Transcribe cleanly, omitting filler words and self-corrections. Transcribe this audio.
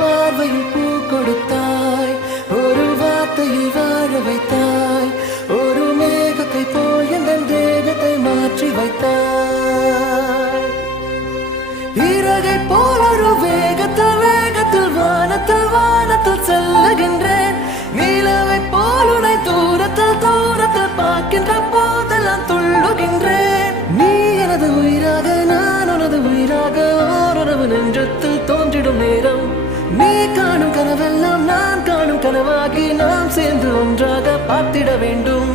பார்வையில் பூ கொடுத்தாய், ஒரு வார்த்தையில் வாழ வைத்தாய், ஒரு மேகத்தை போல் என் தேகத்தை மாற்றி வைத்தாய். இறகை போல் ஒரு வேகத்தில் வேகத்தில் வானத்தில் வானத்தில் செல்லுகின்றேன். நீலவை போல் உனை தூரத்தில் தூரத்தில் பார்க்கின்ற போதெல்லாம் துள்ளுகின்றேன். நீ எனது உயிராக நான் உனது உயிராக ஓரளவு நெஞ்சத்தில் தோன்றிடும் நேரம். நீ காணும் கனவெல்லாம் நான் காணும் கனவாகி நாம் சேர்ந்து ஒன்றாக பார்த்திட வேண்டும்.